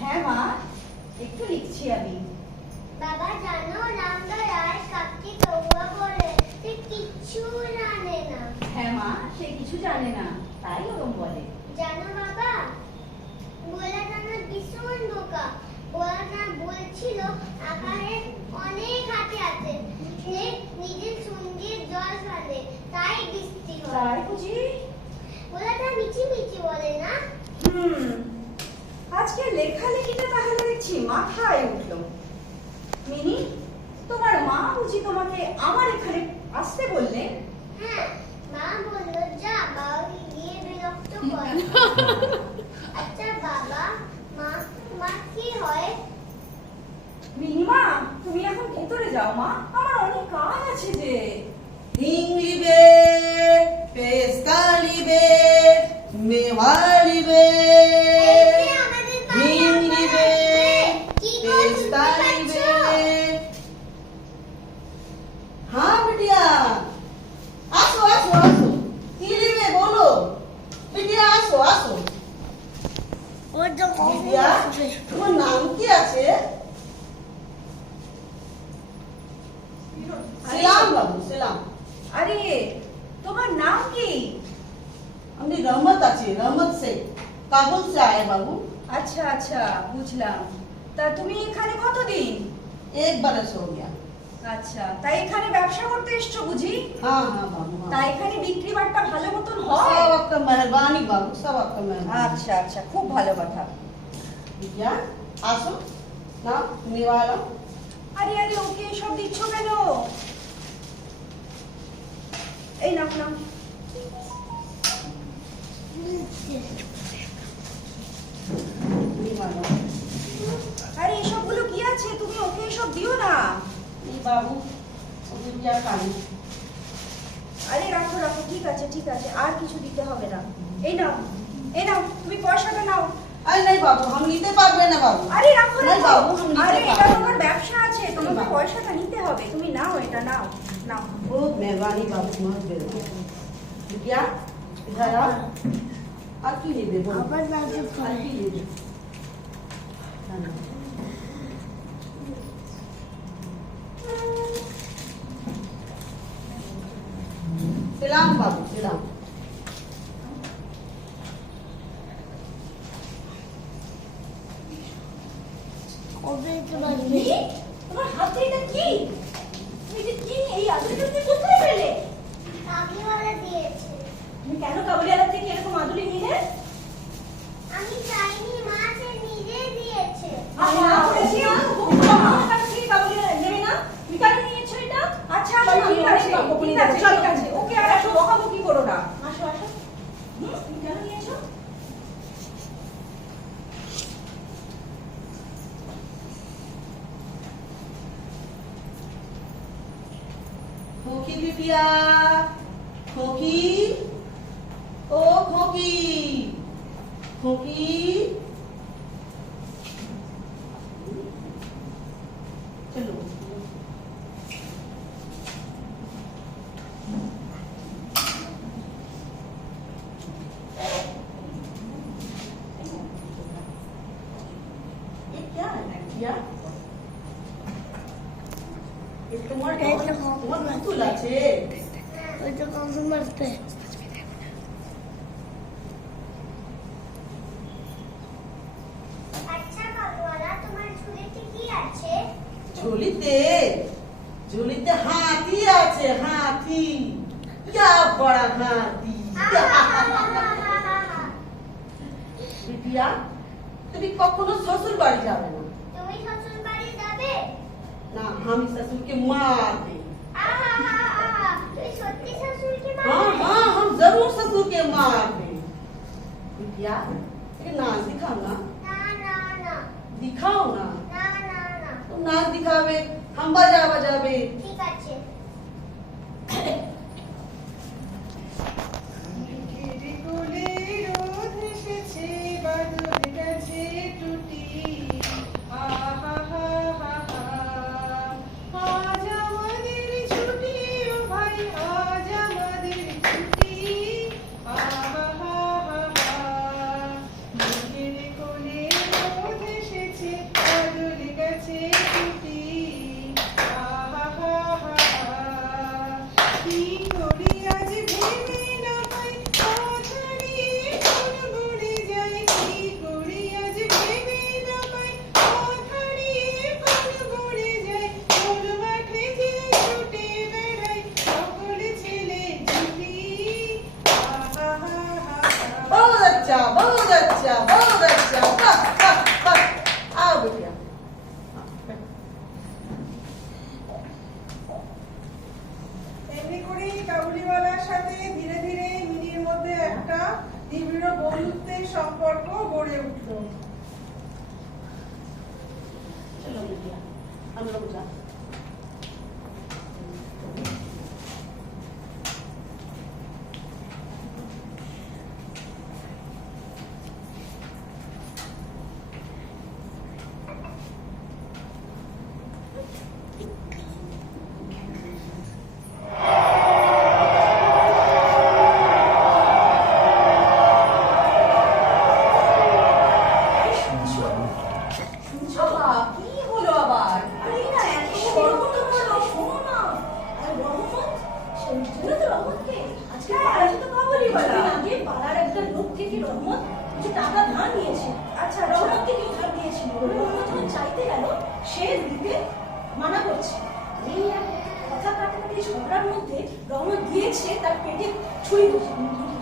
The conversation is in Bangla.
হ্যাঁ মা, একটু লিখছি আমি। বাবা জানো রামদাস কাককে কৌয়া বলে, সে কিচ্ছু জানে না। হ্যাঁ মা, সে কিছু জানে না, তাই ওরম বলে। জানো বাবা, গোলাটা না ভীষণ বোকা। গোলাটা বলছিল আকারে অনেক হাতি আছে, সে নিজের সঙ্গে জল ফেলে, তাই বৃষ্টি হয়। তাই বুঝি? গোলাটা মিছি মিছি বলে না। আজকে লেখালেখিটা তাহলে দেখছি মাথায় উঠলো। মিনি, তোমার মা বুঝি তোমাকে আমার এখানে আসতে বললে? হ্যাঁ, মা বললো যা বাবাকে গিয়ে বিরক্ত কর। আচ্ছা বাবা, মা কি হয়? মিনিমা, তুমি এখন ভেতরে যাও মা, আমার অনেক কাজ আছে যে। হিং লিবে, পেস্তা লিবে, মেওয়া লিবে, এই যে আমাদের হিং লিবে, কি গো পেস্তা শুনতে লিবে। পাচ্ছো? हाँ बिटिया, आसो आसो आसो, की लिबे बोलो, बिटिया आसो आसो। ওর তো बिटिया, তোমার নাম কি আছে? सलाम बाबू सलाम। আরে, তোমার নাম কি? हमने रहमत আছে, रहमत से, काबुल से आए बाबू। আচ্ছা আচ্ছা, বুঝলাম। তা তুমি এখানে কতদিন? एक बरस हो गया। আচ্ছা, তাই এখানে ব্যবসা করতে এসছো বুঝি? हाँ हाँ बाबू हाँ। তাই এখানে বিক্রি বাট্টা ভালো মতন হয়? सब आपका मेहरबानी बाबू, सब आपका मेहरबानी। আচ্ছা আচ্ছা, খুব ভালো কথা। बिटिया आसो ना निवाला। আরে আরে, ওকে সব দিচ্ছ কেন? এই নাও নাও। निवाला আরে এসবগুলো কি আছে? তুমি ওকে এসব দিও না। ये बाबू बिटिया खाली। আরে রাখো রাখো, ঠিক আছে ঠিক আছে, আর কিছু দিতে হবে না। এই নাও, এই নাও, তুমি পয়সাটা নাও। अरे नहीं बाबू हम नीचे पारबे ना बाबू। আরে রাখো नहीं রাখো। बाबू हम আরে नीचे এটা पारबे তোমার ना। ব্যবসা আছে, তোমাকে বাবা। পয়সাটা নিতে হবে। তুমি নাও, এটা নাও নাও। बहुत मेहरबानी बाबू, बहुत मेहरबानी। बिटिया इधर आ। आप की ले दे बोलो। আবার দাদু आप की ले दे। सलाम बाबू सलाम। কবে কি? তোমার হাতে এটা কি? তুমি এটা কি? এই আদুরিটা তুমি কোথায় পেলে? কাকিওয়ালা দিয়েছে। তুমি কেন কাবুলিওয়ালা থেকে এরকম আদুরি নিলে? আমি চাইনি, মা সে নিজে দিয়েছে। আমি না করেছি, আমার কাছ থেকে কাবুলিওয়ালা নেবে না? তুমি কেন নিয়েছো এটা? আচ্ছা আচ্ছা, চলো, ঠিক আছে, আমি বকুনি ঠিক দেবো, আছে, চলো। ঠিক আছে। ওকে আর এত বকাবকি করো না। আসো আসো। তুমি কেন নিয়েছো? खोकी बिटिया, खोकी, ओ खोकी, खोकी। चलो ये क्या है बिटिया? ये तुम्हारे तुम्हारे तुला छे। ওই তো কখন মারতে। আচ্ছা কাকিওয়ালা, তোমার ঝুলিতে কি আছে? झोलीते झोलीते हाथी আছে हाथी। क्या बड़ा हाथी। बिटिया তুমি কখনো শ্বশুর বাড়ি যাবে না। তুমি শ্বশুর বাড়ি যাবে? না আমি শ্বশুরকে মারবে। তুই সত্যি শ্বশুরকে हाँ মারবে? हाँ हम जरूर ससुर के मार दें। बिटिया ये नाच दिखाओ ना, না না না दिखाओ ना। না না না तुम नाच दिखावे, हम बाजा बजावे। ঠিক আছে মেঘের কোলে রোদ এসেছে, বাদল গেছে টুটি। আহা হা হা হা, আজ আমাদের ছুটি ও ভাই, আজ আমাদের ছুটি। আহা হা হা হা, মেঘের কোলে রোদ এসেছে, বাদল গেছে টুটি। আহা হা হা হা, কি করি আজ ভেবে না পাই, পথ হারিয়ে কোন গড়ে যাই। কি করি আজ ভেবে না পাই, পথ হারিয়ে কোন গড়ে যাই। কোন মাঠে যে ছুটে বেড়াই, সকল ছেলে ছুটি। আহা হা হা হা। बहुत अच्छा, बहुत अच्छा, बहुत अच्छा। वाह, वाह, वाह। आओ बेटिया। এমনি করেই কাবুলিওয়ালার সাথে ধীরে ধীরে মিনির মধ্যে একটা তীব্র বন্ধুত্বের সম্পর্ক গড়ে উঠল। चलो बेटिया, हम लोग जा। শুনছো শুনছো কি হলো আবার? আরে না এত বড় তো বলো, শোনো না। আর রহমত, শুনে তো রহমতকে আজকে হ্যাঁ, তো খবরই বলা। কিছুদিন আগে পাড়ার একটা লোক থেকে রহমত কিছু টাকা ধার নিয়েছে। আচ্ছা, রহমতকে কেউ ধার দিয়েছিল, রহমত যখন চাইতে গেল সে দিতে মানা করছে। এই এক কথা কাটাকাটি ঝগড়ার মধ্যে রহমত দিয়েছে তার পেটে ছুরি ঢুকিয়ে